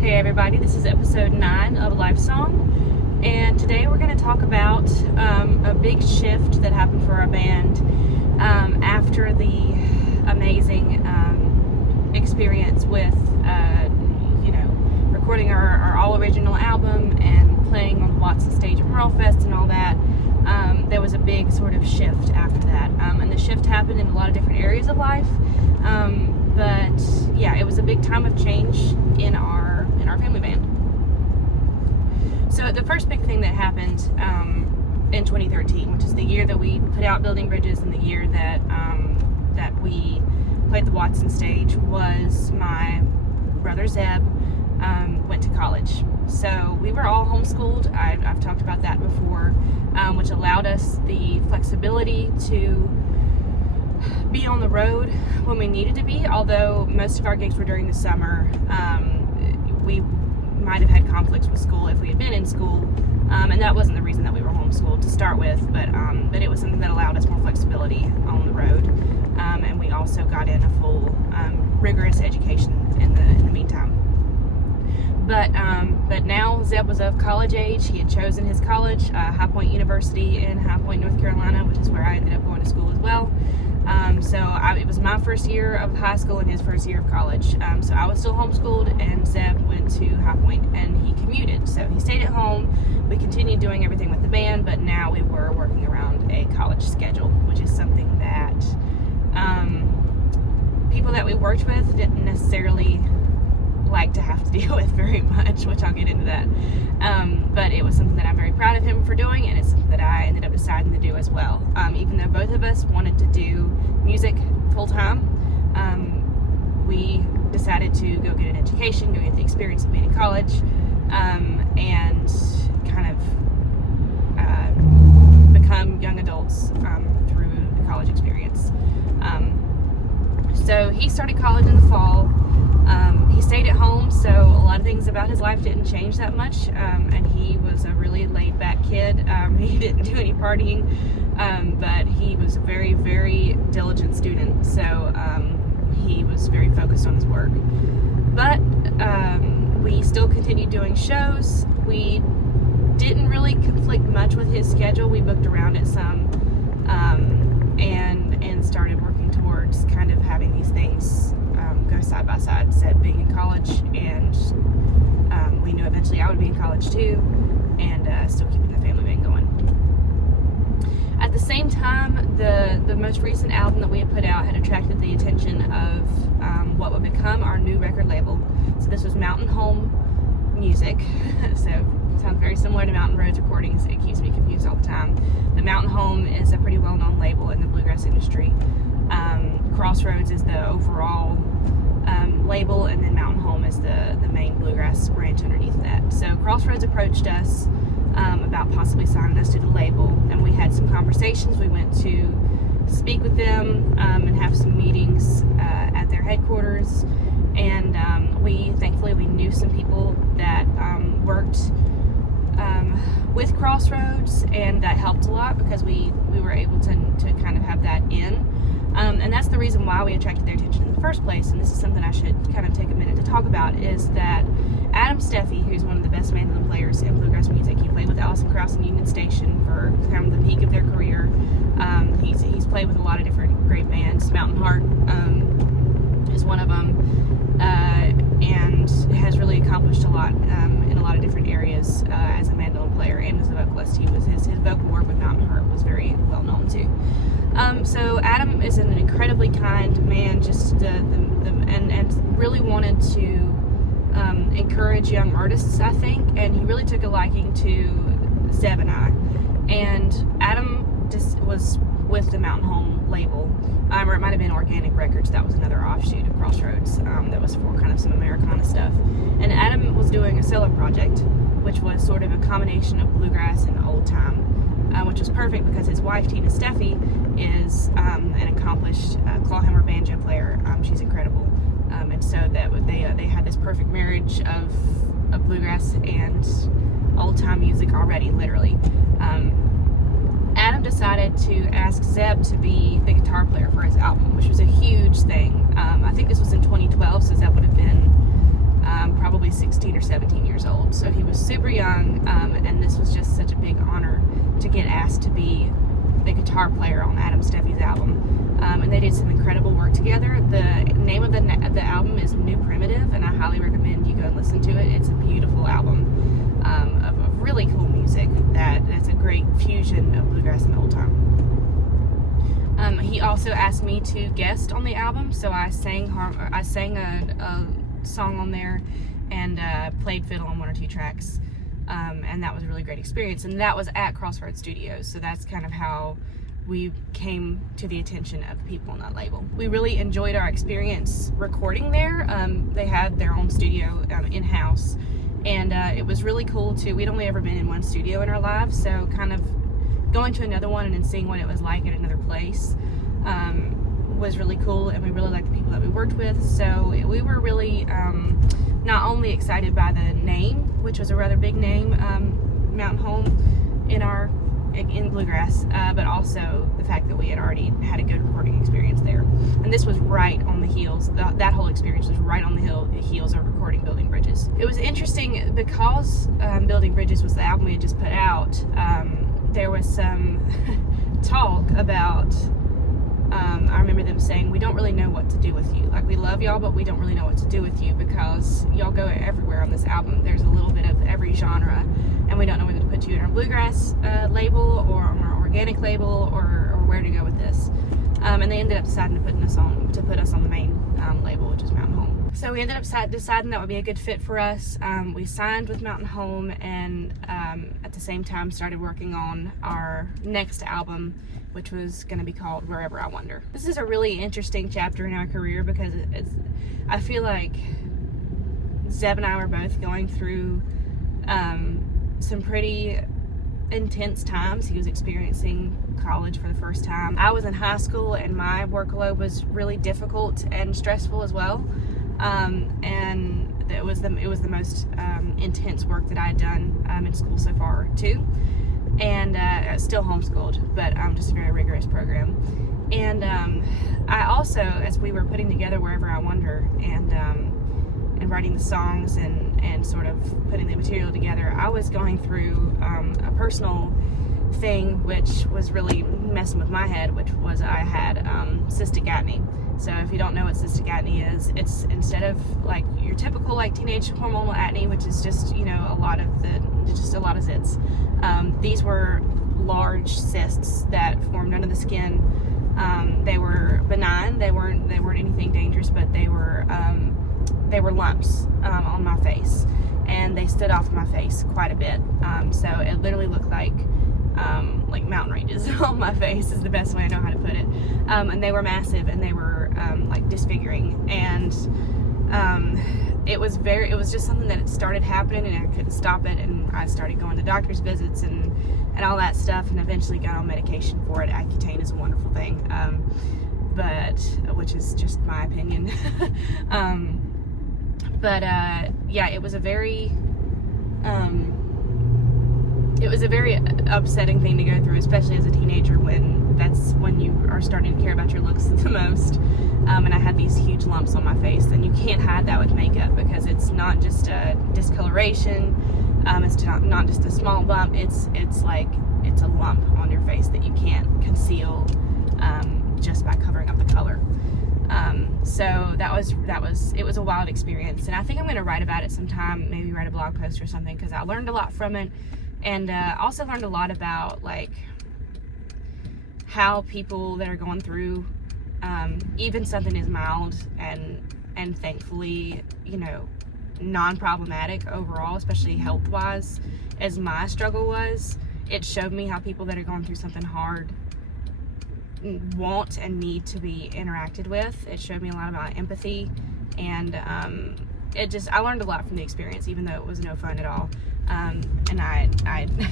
Hey everybody, this is episode 9 of Lifesong, and today we're going to talk about a big shift that happened for our band after the amazing experience with recording our all-original album and playing on the Watson stage at Merlefest and all that. There was a big sort of shift after that, and the shift happened in a lot of different areas of life, but yeah, it was a big time of change in our family band. So the first big thing that happened in 2013, which is the year that we put out Building Bridges and the year that we played the Watson stage, was my brother Zeb went to college. So we were all homeschooled. I've talked about that before, which allowed us the flexibility to be on the road when we needed to be, although most of our gigs were during the summer. We might have had conflicts with school if we had been in school, and that wasn't the reason that we were homeschooled to start with, but it was something that allowed us more flexibility on the road, and we also got in a full rigorous education in the meantime. But now Zeb was of college age. He had chosen his college, High Point University in High Point, North Carolina, which is where I ended up going to school as well. It was my first year of high school and his first year of college. So I was still homeschooled, and Zeb went to High Point, and he commuted. So he stayed at home. We continued doing everything with the band, but now we were working around a college schedule, which is something that people that we worked with didn't necessarily like to have to deal with very much, which I'll get into that. But it was something that I'm very proud of him for doing, and it's something that I ended up deciding to do as well. Even though both of us wanted to do music full-time, we decided to go get an education, go get the experience of being in college, and kind of become young adults through the college experience. So he started college in the fall. He stayed at home, so a lot of things about his life didn't change that much, and he was a really laid-back kid. He didn't do any partying, but he was a very, very diligent student, so he was very focused on his work. But we still continued doing shows. We didn't really conflict much with his schedule. We booked around it some, and started working towards kind of having these things go side by side. Zeb being in college, and we knew eventually I would be in college too, and still keeping the family band going. At the same time, the most recent album that we had put out had attracted the attention of what would become our new record label. So this was Mountain Home Music. So it sounds very similar to Mountain Roads Recordings. It keeps me confused all the time. The Mountain Home is a pretty well-known label in the bluegrass industry. Crossroads is the overall label, and then Mountain Home is the main bluegrass branch underneath that. So Crossroads approached us about possibly signing us to the label, and we had some conversations. We went to speak with them and have some meetings at their headquarters, and thankfully we knew some people that worked with Crossroads, and that helped a lot because we were able to kind of have that in. And that's the reason why we attracted their attention in the first place, and this is something I should kind of take a minute to talk about, is that Adam Steffi, who's one of the best mandolin players in bluegrass music, he played with Allison Krauss and Union Station for kind of the peak of their career. He's played with a lot of different great bands. Mountain Heart is one of them, and has really accomplished a lot in a lot of different areas as a mandolin player and as a vocalist. His vocal work with Mountain Heart was very well known too. So Adam is an incredibly kind man, and really wanted to encourage young artists, I think, and he really took a liking to Zeb and I. And Adam just was with the Mountain Home label, or it might have been Organic Records. That was another offshoot of Crossroads that was for kind of some Americana stuff. And Adam was doing a solo project, which was sort of a combination of bluegrass and old time, which was perfect because his wife, Tina Steffi, is an accomplished clawhammer banjo player. She's incredible, and so that they had this perfect marriage of bluegrass and old time music already, literally. Adam decided to ask Zeb to be the guitar player for his album, which was a huge thing. I think this was in 2012, so Zeb would have been probably 16 or 17 years old. So he was super young, and this was just such a big honor to get asked to be the guitar player on Adam Steffi's album. And they did some incredible work together. The name of the album is New Primitive, and I highly recommend you go and listen to it. It's a beautiful album of really cool music that's a great fusion of bluegrass and old time. He also asked me to guest on the album, so I sang a song on there and played fiddle on one or two tracks, and that was a really great experience. And that was at Crossroads Studios, so that's kind of how we came to the attention of the people on that label. We really enjoyed our experience recording there. They had their own studio in-house, and it was really cool too. We'd only ever been in one studio in our lives, so kind of going to another one and then seeing what it was like at another place was really cool, and we really liked the people that we worked with. So we were really not only excited by the name, which was a rather big name, Mountain Home in bluegrass, but also the fact that we had already had a good recording experience there. And this was right on the heels, that whole experience was right on the heels of recording Building Bridges. It was interesting because Building Bridges was the album we had just put out. There was some talk about, I remember them saying, we don't really know what to do with you. Like, we love y'all, but we don't really know what to do with you because y'all go everywhere on this album. There's a little bit of every genre, and we don't know whether to put you in our bluegrass label or on our organic label or where to go with this. And they ended up deciding to put us on the main label, which is Mountain Home. So we ended up deciding that would be a good fit for us. We signed with Mountain Home, and at the same time started working on our next album, which was going to be called Wherever I Wander. This is a really interesting chapter in our career because I feel like Zeb and I were both going through some pretty intense times. He was experiencing college for the first time. I was in high school, and my workload was really difficult and stressful as well. And it was the most intense work that I had done in school so far too. And still homeschooled, but just a very rigorous program. And I also, as we were putting together Wherever I Wander and writing the songs and sort of putting the material together, I was going through a personal thing which was really messing with my head, which was I had cystic acne. So if you don't know what cystic acne is, it's instead of like your typical like teenage hormonal acne, which is just, you know, a lot of zits. These were large cysts that formed under the skin. They were benign. They weren't anything dangerous, but they were lumps on my face, and they stood off my face quite a bit. So it literally looked like mountain ranges on my face is the best way I know how to put it. And they were massive, and they were like disfiguring, and it was just something that had started happening, and I couldn't stop it, and I started going to doctor's visits and all that stuff, and eventually got on medication for it. Accutane is a wonderful thing, but which is just my opinion. Yeah, it was a very upsetting thing to go through, especially as a teenager, when that's when you are starting to care about your looks the most. And I had these huge lumps on my face, and you can't hide that with makeup because it's not just a discoloration, it's not just a small bump, it's a lump on your face that you can't conceal just by covering up the color. So it was a wild experience, and I think I'm going to write about it sometime, maybe write a blog post or something, because I learned a lot from it, and also learned a lot about like how people that are going through even something as mild and thankfully, you know, non-problematic overall, especially health-wise, as my struggle was. It showed me how people that are going through something hard want and need to be interacted with. It showed me a lot about empathy, and I learned a lot from the experience, even though it was no fun at all. And I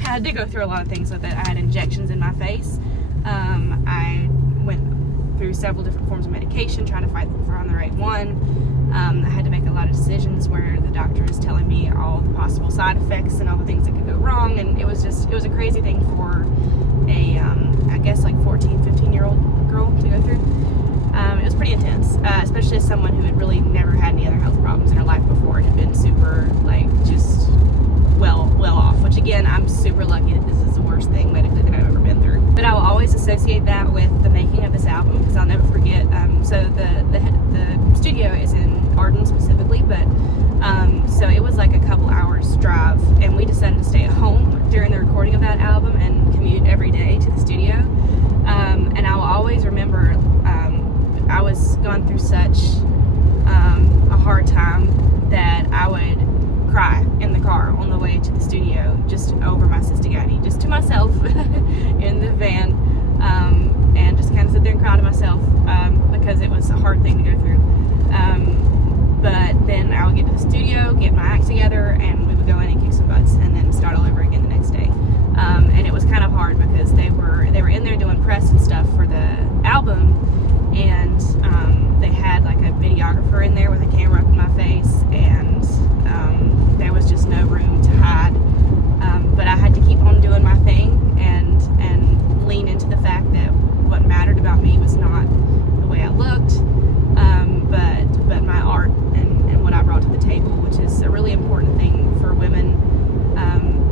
had to go through a lot of things with it. I had injections in my face. I went through several different forms of medication trying to find the right one. I had to make a lot of decisions where the doctor is telling me all the possible side effects and all the things that could go wrong, and it was a crazy thing for a I guess like 14, 15-year-old girl to go through. It was pretty intense, especially as someone who had really never had any other health problems in her life before and had been super, like, just well off, which again, I'm super lucky that this is the worst thing medically that I've ever been through. But I will always associate that with the making of this album, because I'll never forget. So the studio is in Arden specifically, but so it was like a couple hours drive, and we decided to stay at home during the recording of that album and commute every day to the studio. And I will always remember I was going through such a hard time that I would cry in the car on the way to the studio, just over my cystic acne, just to myself in the van, and just kind of sit there and cry to myself because it was a hard thing to go through. But then I would get to the studio, get my act together, and we would go in and kick some butts, and then start all over again the next day. And it was kind of hard because they were in there doing press and stuff for the album, and they had like a videographer in there with a camera up in my face, and there was just no room to hide. But I had to keep on doing my thing and lean into the fact that what mattered about me was not the way I looked, but my art and what I brought to the table, which is a really important thing for women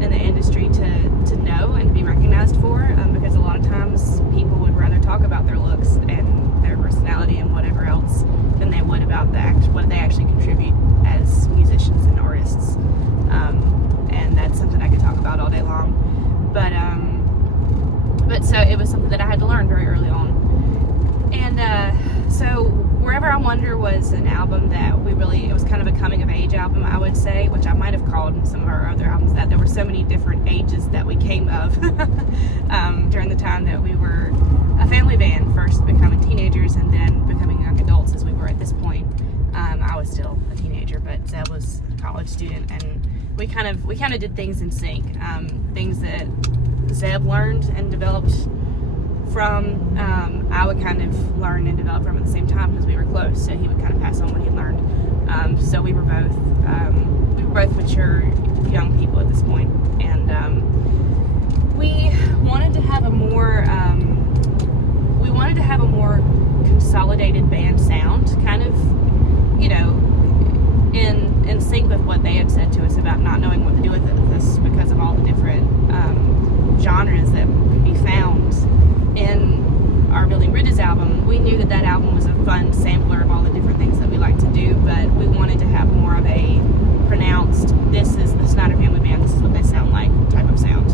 in the industry to know and to be recognized for, because a lot of times people would rather talk about their looks and their personality and whatever else than they would about what they actually contribute as musicians and artists. And that's something I could talk about all day long. But so it was something that I had to learn very early on. And so Wherever I Wander was an album that it was kind of a coming of age album, I would say, which I might have called some of our other albums that. There were so many different ages that we came of during the time that we were a family band, first becoming teenagers and then becoming young adults as we were at this point. I was still a teenager, but Zeb was a college student, and we kind of did things in sync. Things that Zeb learned and developed from, I would kind of learn and develop from at the same time because we were close. So he would kind of pass on what he learned. So we were both mature young people at this point, and we wanted to have a more consolidated band sound, kind of, in sync with what they had said to us about not knowing what to do with this because of all the different genres that could be found in our Building Bridges album. We knew that album was a fun sampler of all the different things that we like to do, but we wanted to have more of a pronounced, this is the Snyder Family Band, this is what they sound like type of sound.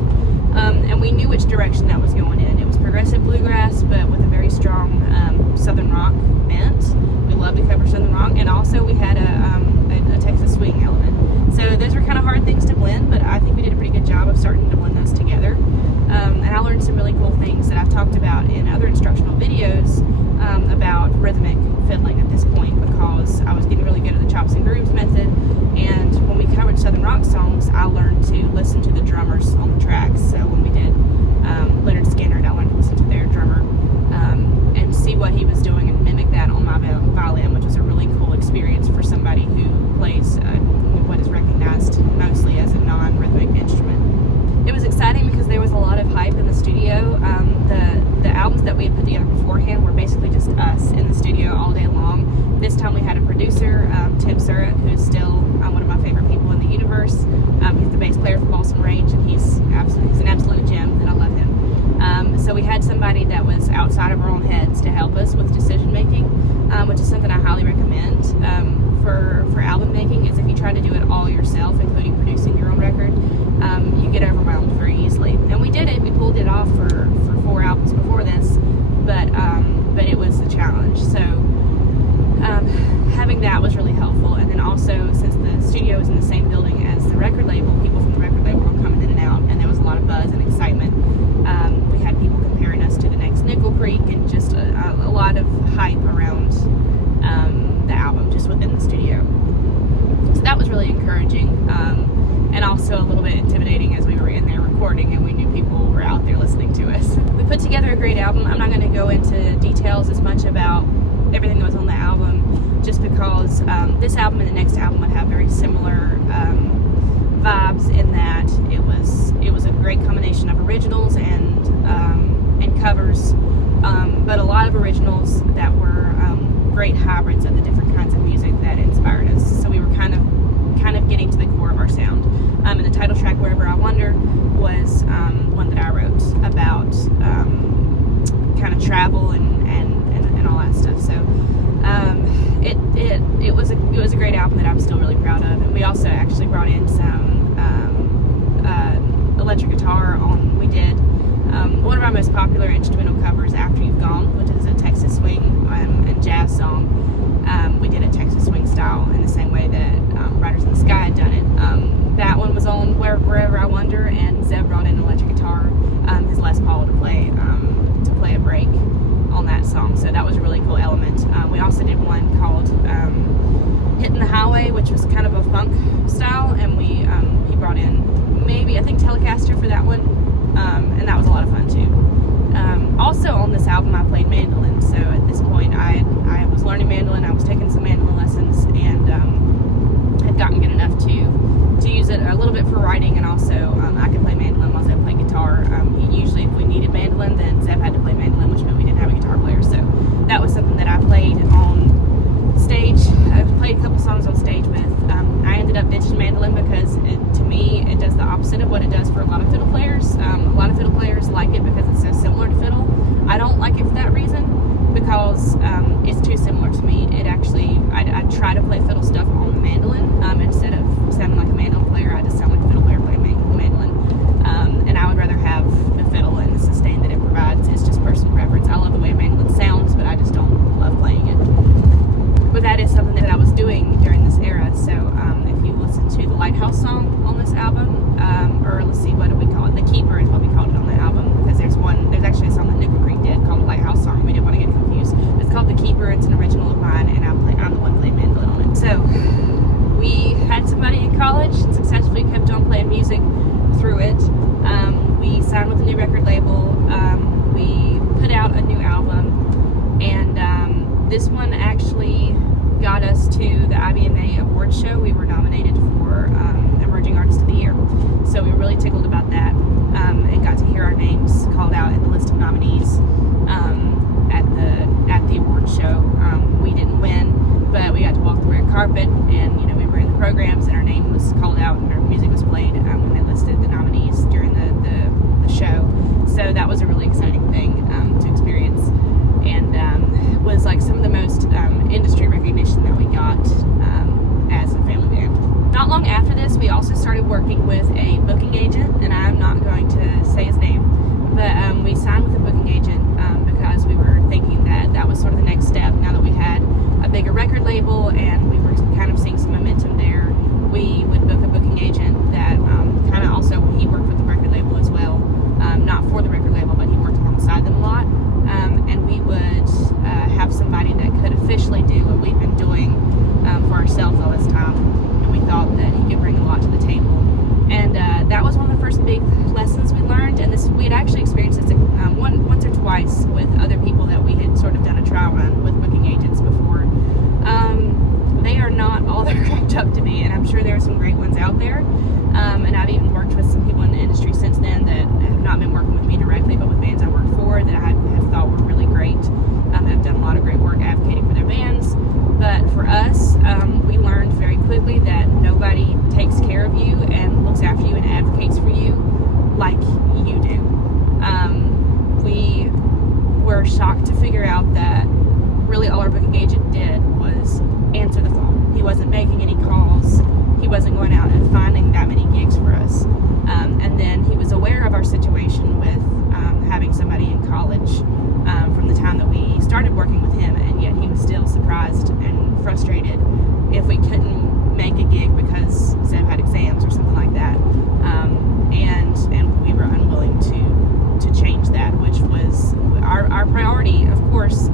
And we knew which direction that was going in. It was progressive bluegrass, but with a very strong Southern rock bent. We love to cover Southern rock, and also we had a Texas swing element. So those were kind of hard things to blend, but I think we did a pretty good job of starting to blend those together. And I learned some really cool things that I've talked about in other instructional videos about rhythmic fiddling at this point, because I was getting really good at the chops and grooves method, and when we covered Southern rock songs, I learned to listen to the drummers on the tracks. So when we did Leonard Skinner, I learned to listen to their drummer and see what he was doing and mimic that on my violin, which was a really cool experience for somebody who plays what is recognized mostly as a non-rhythmic instrument. It was exciting because there was a lot of hype in the studio. The albums that we had put together beforehand were basically just us in the studio all day long. This time we had a producer, Tim Surratt, who's still one of my favorite people in the universe. He's the bass player for Boston Range, and he's an absolute gem, and I love him. So we had somebody that was outside of our own heads to help us with decision making, which is something I highly recommend for album making. Is if you try to do it all yourself, including producing your own record, you get overwhelmed very easily. And we did it. We pulled it off for 4 albums before this, but it was a challenge. So having that was really helpful. And then also, since the studio was in the same building as the record label, people from the record label were coming in and out, and there was a lot of buzz and excitement. We had people comparing us to the next Nickel Creek, and just a lot of hype around the album just within the studio. So that was really encouraging, and also a little bit intimidating as we were in there recording and we knew people were out there listening to us. We put together a great album. I'm not going to go into details as much about everything that was on the album, just because this album and the next album would have very similar vibes, in that it was a great combination of originals and covers, but a lot of originals that were my most popular instrumental covers, After You've Gone, which is a Texas swing and jazz song. We did it Texas swing style in the same way that Riders in the Sky had done it. That one was on Wherever I Wander, and Zeb brought in an electric guitar, his Les Paul, to play a break on that song. So that was a really cool element. We also did one called Hitting the Highway, which was kind of a funk style, and he brought in I think Telecaster for that one, and that was a lot of fun too. Also on this album I played mandolin, so at this point I was learning mandolin, I was taking some mandolin lessons, and had gotten good enough to use it a little bit for writing, and also I could play mandolin while Zeb played guitar. Usually if we needed mandolin, then Zeb had to play mandolin, which meant we didn't have a guitar player, so that was something that I played on stage. I played a couple songs on stage with. I ended up ditching mandolin because to me it does the opposite of what it does for a lot of fiddle players. A lot of fiddle players like it because it's so similar to fiddle. I don't like it for that reason, because it's too similar to me. It actually, I try to play fiddle stuff on the mandolin. Instead of sounding like a mandolin player, I just sound like a fiddle player playing mandolin. And I would rather have the fiddle and the sustain that it provides. It's just personal preference. I love the way a mandolin sounds, but I just don't love playing it. But that is something that I was doing during this era. So if you listen to the Lighthouse song on this album, or let's see, what do we call it? The Keeper is what we called it on the album, because there's actually a song that Nickel Creek did called the Lighthouse song. We didn't want to get confused. It's called The Keeper. It's an original of mine, and I'm the one playing mandolin on it. So we had somebody in college and successfully kept on playing music through it. We signed with a new record label. We put out a new album, and this one actually got us to the IBMA Awards show. We were nominated for Emerging Artist of the Year, so we were really tickled about that, and got to hear our names called out in the list of nominees at the awards show. We didn't win, but we got to walk the red carpet, and we were in the programs, and our name was called out, and our music was played when they listed the nominees during the show. So that was a really exciting thing to experience, and was like some of the most industry recognition that we got as a family band. Not long after this, we also started working with a booking agent, and I'm not going to say his name, but we signed with a booking agent because we were thinking that was sort of the next step. Now that we had a bigger record label and we were kind of seeing some momentum there, we would book a booking agent that kind of also, he worked with the record label as well, not for the record label, but he worked alongside them a lot, and we would have somebody that could officially do what we've been doing for ourselves all this time, and we thought that he could bring a lot to the table. And that was one of the first big lessons we learned, and we had actually experienced this once or twice with other people that we had sort of done a trial run with booking agents before. They are not all they're cracked up to be, and I'm sure there are some great ones out there, and I've even worked with some people in the industry since then that have not been working with me directly, but with bands I worked for that I have thought were really great, that have done a lot of great work advocating for their bands. But for us, we learned very quickly that nobody takes care of you and looks after you and advocates for you like you do. We were shocked to figure out that really all our booking agent did was answer the phone. He wasn't making any calls. He wasn't going out and finding that many gigs for us. And then he was aware of our situation with having somebody in college from the time that we started working with him, and yet he was still surprised and frustrated if we couldn't make a gig because Zeb had exams or something like that. And we were unwilling to change that, which was our priority, of course,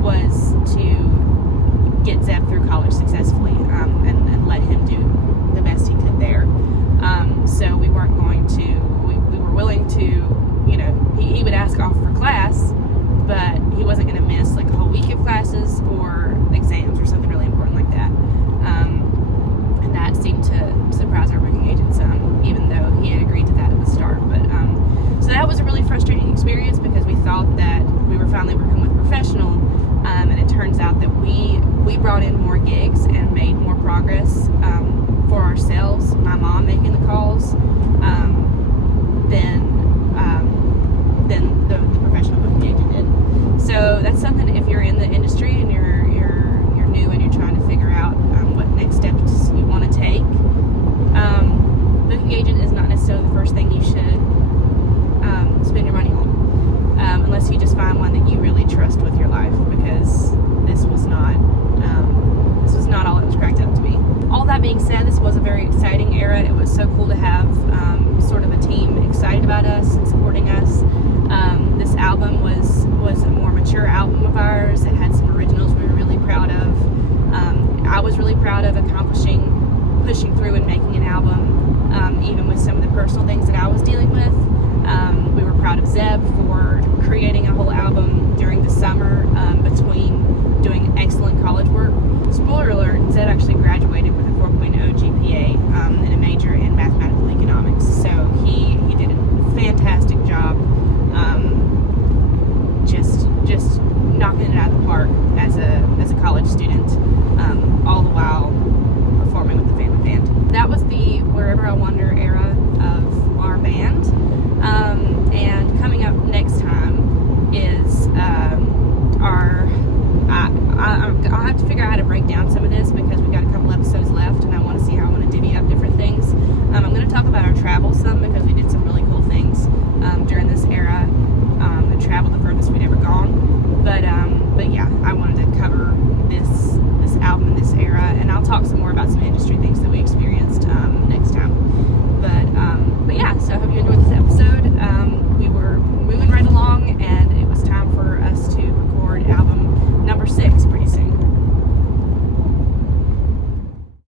was to get Zeb through college successfully, and let him do the best he could there. So we weren't going to, we were willing to, he would ask off for class, but he wasn't going to miss like a whole week of classes or exams or something really important like that. And that seemed to surprise our booking agent some, even though he had agreed to that at the start. But so that was a really frustrating experience because we thought that we were finally working with a professional, and it turns out that we brought in more gigs and made more progress for ourselves, my mom making the calls, than